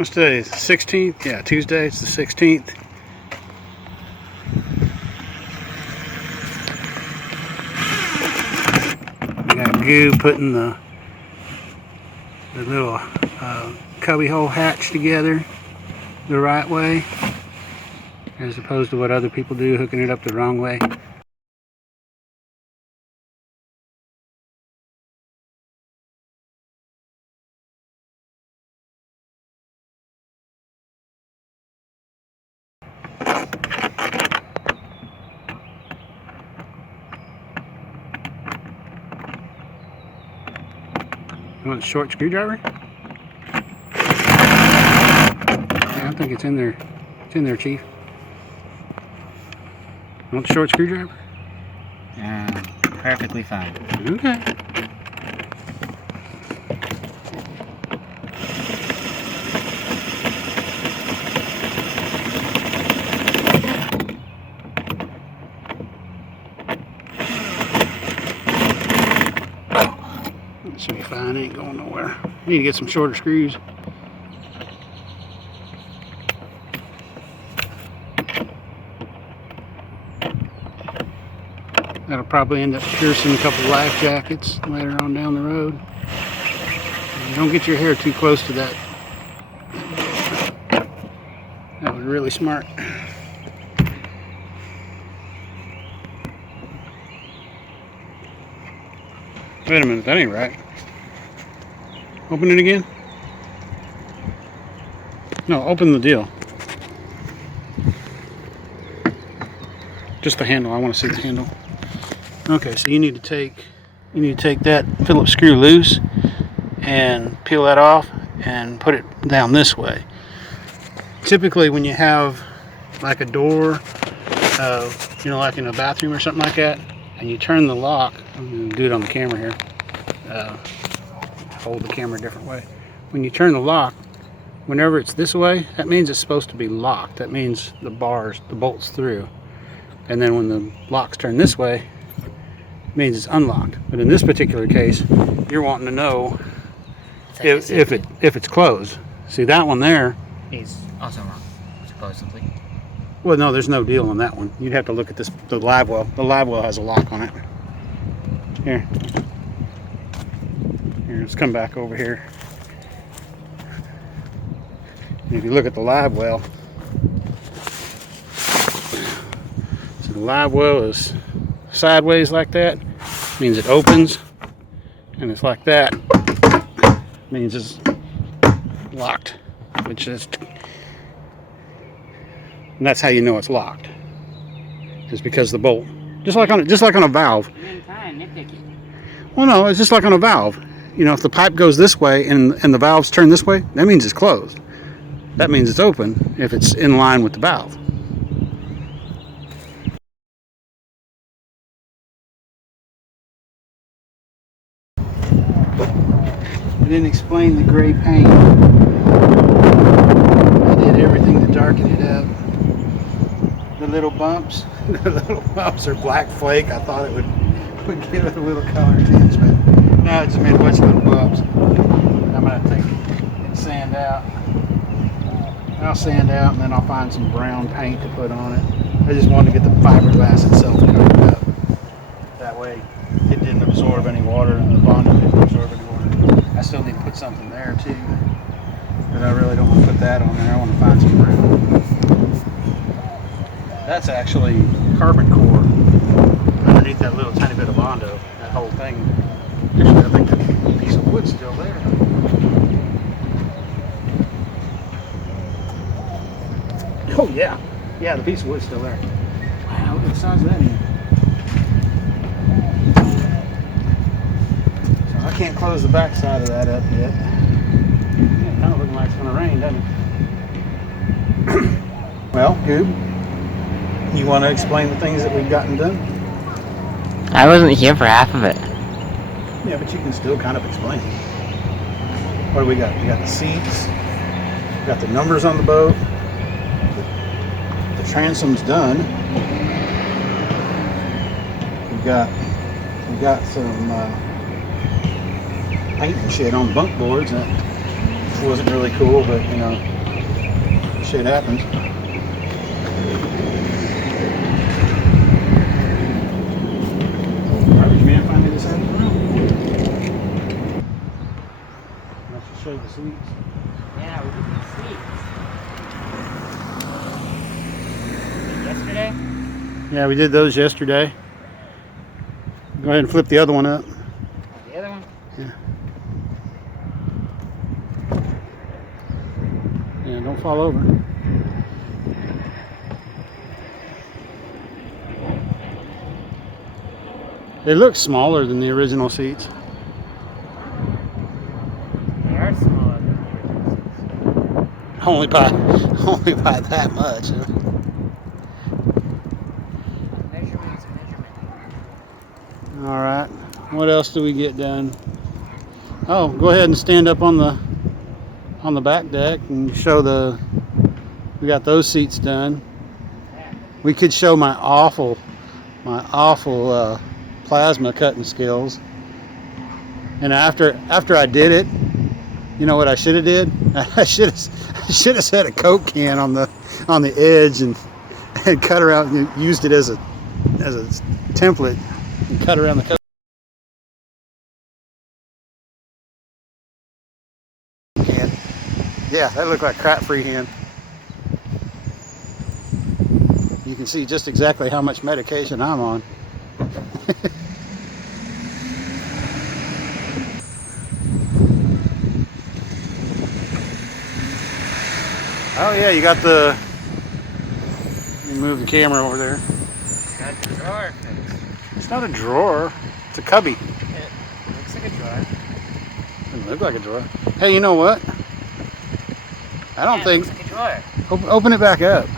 What's today? 16th? Yeah, Tuesday. It's the 16th. We got Goo putting the little cubby hole hatch together the right way, as opposed to what other people do, hooking it up the wrong way. You want a short screwdriver? Yeah, I think it's in there. It's in there, Chief. You want the short screwdriver? Perfectly fine. Okay. That should be fine. It ain't going nowhere. You need to get some shorter screws. That'll probably end up piercing a couple life jackets later on down the road. And don't get your hair too close to that. That was really smart. Wait a minute, that ain't right. Open it again? No, open the deal. Just the handle. I want to see the handle. Okay, so you need to take that Phillips screw loose and peel that off and put it down this way. Typically when you have like a door, like in a bathroom or something like that, and you turn the lock, I'm going to do it on the camera here, hold the camera a different way. When you turn the lock, whenever it's this way, that means it's supposed to be locked. That means the bolt's through. And then when the lock's turned this way, it means it's unlocked. But in this particular case, you're wanting to know if it's closed. See that one there is also wrong, supposedly. Well, no, there's no deal on that one. You'd have to look at the live well. The live well has a lock on it. Here, let's come back over here. And if you look at the live well, so the live well is sideways like that, means it opens, and it's like that, means it's locked, which is, and that's how you know it's locked. Is because the bolt, just like on a valve. Well, no, it's just like on a valve. You know, if the pipe goes this way and the valves turn this way, that means it's closed. That means it's open if it's in line with the valve. I didn't explain the gray paint. I did everything to darken it up. The little bumps are black flake. I thought it would give it a little color tinge, but no, it just made a bunch of little bumps. I'm gonna take and sand out. I'll sand out and then I'll find some brown paint to put on it. I just wanted to get the fiberglass itself covered up. That way it didn't absorb any water and the Bondo didn't absorb any water. I still need to put something there too, but I really don't want to put that on there. I want to find some brown. That's actually carbon core underneath that little tiny bit of Bondo. That whole thing. Actually, I think that piece of wood's still there. Oh yeah, the piece of wood's still there. Wow, look at the size of that end. So I can't close the back side of that up yet. Yeah, kind of looking like it's going to rain, doesn't it? Well, Goob, you want to explain the things that we've gotten done? I wasn't here for half of it. Yeah, but you can still kind of explain. What do we got? We got the seats. We got the numbers on the boat. The transom's done. We got some paint and shit on bunk boards. That wasn't really cool, but you know, shit happens. Garbage man finally decided to run. I should show the seats. Yeah, we did these seats. Yesterday? Yeah, we did those yesterday. Go ahead and flip the other one up. The other one? Yeah. Yeah, don't fall over. They look smaller than the original seats. They are smaller than the original seats. Only by that much. Measurement's a measurement. All right. What else do we get done? Oh, go ahead and stand up on the back deck and show we got those seats done. We could show my awful plasma cutting skills. And after I did it, you know what I should have did? I should have set a Coke can on the edge and cut around and used it as a template and cut around the Coke can. Yeah, that looked like crap freehand. You can see just exactly how much medication I'm on. Oh yeah, you got the. Let me move the camera over there. Got a drawer fixed. It's not a drawer. It's a cubby. It looks like a drawer. Doesn't look like a drawer. Hey, you know what? I don't think. It looks like a drawer. Open it back up.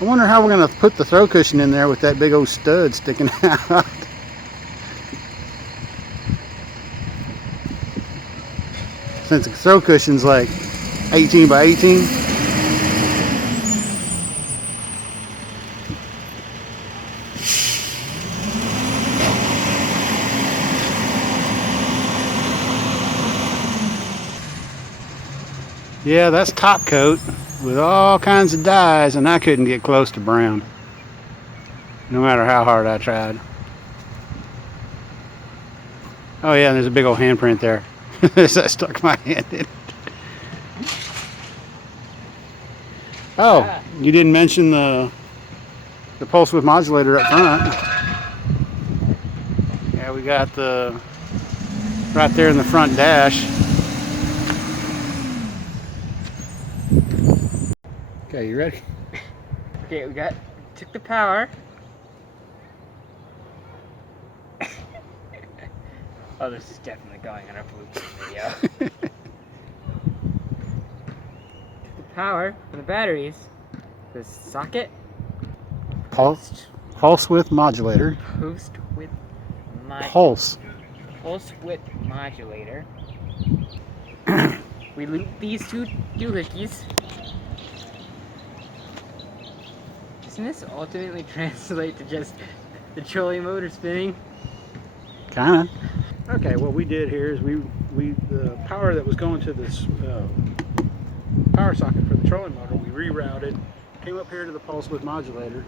I wonder how we're gonna put the throw cushion in there with that big old stud sticking out. Since the throw cushion's like 18 by 18. Yeah, that's top coat with all kinds of dyes, and I couldn't get close to brown. No matter how hard I tried. Oh yeah, and there's a big old handprint there. So I stuck my hand in it. Oh, you didn't mention the pulse width modulator up front. Yeah, we got the right there in the front dash. Okay, you ready? Okay, took the power. Oh, this is definitely going on our blooper video. Took the power from the batteries. The socket. Pulse width modulator. Pulse width modulator. We loop these two doohickeys. Doesn't this ultimately translate to just the trolley motor spinning? Kinda. Okay, what we did here is the power that was going to this power socket for the trolling motor, we rerouted, came up here to the pulse width modulator,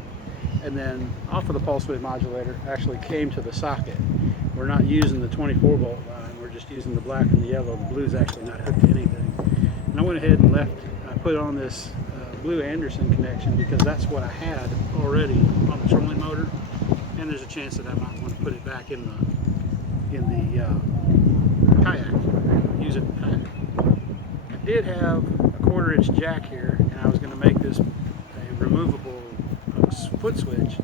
and then off of the pulse width modulator actually came to the socket. We're not using the 24 volt line, we're just using the black and the yellow. The blue's actually not hooked to anything. And I went ahead and I put on this blue Anderson connection because that's what I had already on the trolling motor, and there's a chance that I might want to put it back in the kayak, use it in the kayak. I did have a 1/4 inch jack here, and I was going to make this a removable foot switch,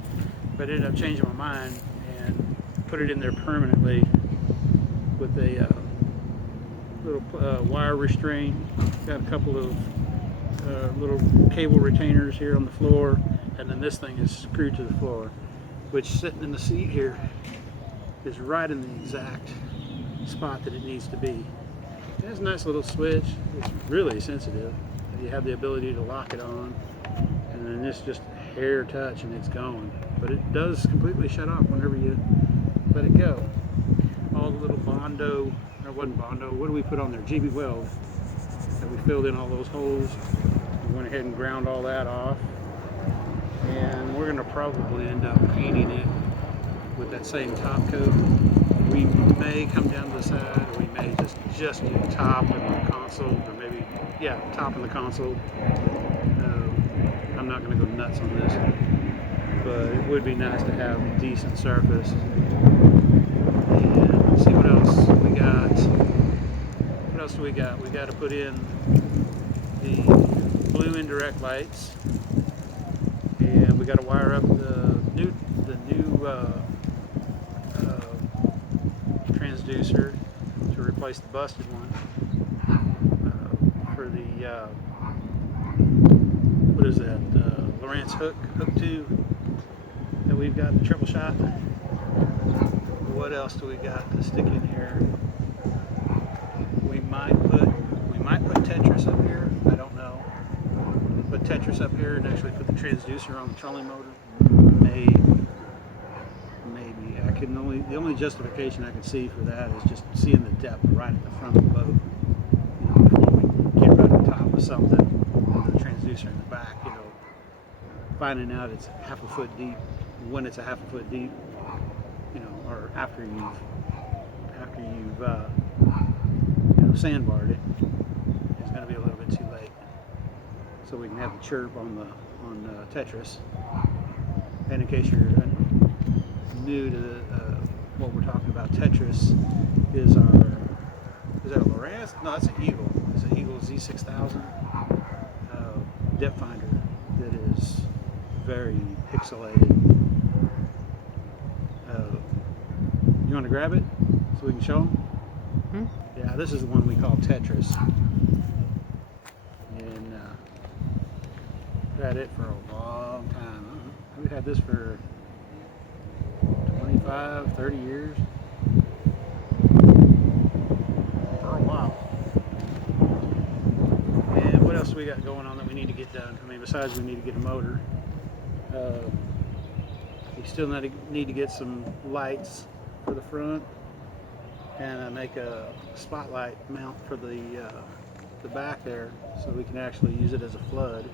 but I ended up changing my mind and put it in there permanently with a little wire restraint. Got a couple of little cable retainers here on the floor, and then this thing is screwed to the floor, which sitting in the seat here is right in the exact spot that it needs to be. It has a nice little switch. It's really sensitive. You have the ability to lock it on, and then it's just a hair touch and it's going. But it does completely shut off whenever you let it go. All the little Bondo It wasn't Bondo. What do we put on there? GB Weld. And we filled in all those holes. We went ahead and ground all that off. And we're gonna probably end up painting it with that same top coat. We may come down to the side, or we may just do top and the console, or maybe, yeah, top and the console. I'm not gonna go nuts on this, but it would be nice to have a decent surface. And let's see what else we got. What else do we got? We got to put in the blue indirect lights, and we got to wire up the new transducer to replace the busted one for the what is that? Lowrance hook 2 that we've got, the triple shot. What else do we got to stick in here? We might put Tetris up here. I don't know. Put Tetris up here and actually put the transducer on the trolling motor. Maybe. The only justification I can see for that is just seeing the depth right at the front of the boat. You know, before we get right on top of something, and the transducer in the back. You know, finding out it's half a foot deep when it's a half a foot deep. You know, or after you've sandbarred it, it's going to be a little bit too late. So we can have the chirp on Tetris. And in case you're new to what we're talking about, Tetris is that a Lowrance? No, that's an Eagle. It's an Eagle Z6000 depth finder that is very pixelated. You want to grab it so we can show them? Hmm? Yeah, this is the one we call Tetris. And we've had it for a long time. We've had this for 25, 30 years. For a while. And what else do we got going on that we need to get done? I mean, besides we need to get a motor. We still need to get some lights for the front, and make a spotlight mount for the back there, so we can actually use it as a flood.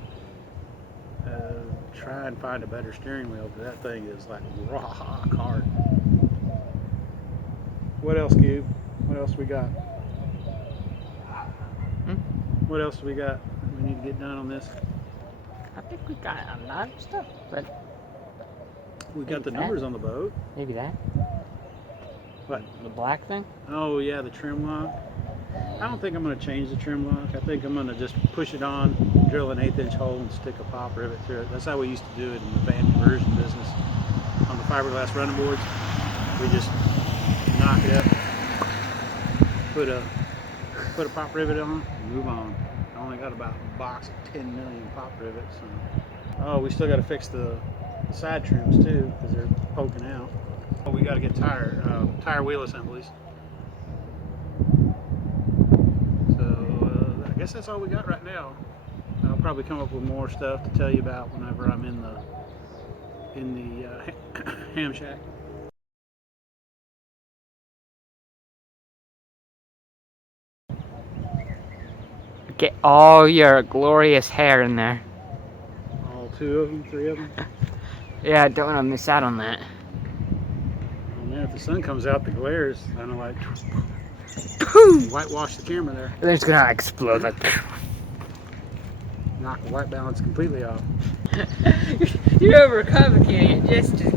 Try and find a better steering wheel, but that thing is like rock hard. What else, Cube? What else we got? What else do we got we need to get done on this? I think we got a lot of stuff, but We got the numbers on the boat. maybe that. What? The black thing? Oh yeah, the trim lock. I don't think I'm going to change the trim lock. I think I'm going to just push it on, drill an 1/8 inch hole, and stick a pop rivet through it. That's how we used to do it in the van conversion business. On the fiberglass running boards, we just knock it up, put a pop rivet on, and move on. I only got about a box of 10 million pop rivets. Oh, we still got to fix the side trims too, because they're poking out. Oh, we got to get tire wheel assemblies. So I guess that's all we got right now. I'll probably come up with more stuff to tell you about whenever I'm in the ham shack. Get all your glorious hair in there. All 2 of them, 3 of them. Yeah, I don't want to miss out on that. Oh man, if the sun comes out, the glare is kind of like whitewash the camera there. They're just gonna explode like. Knock the white balance completely off. You're overcomplicating it just as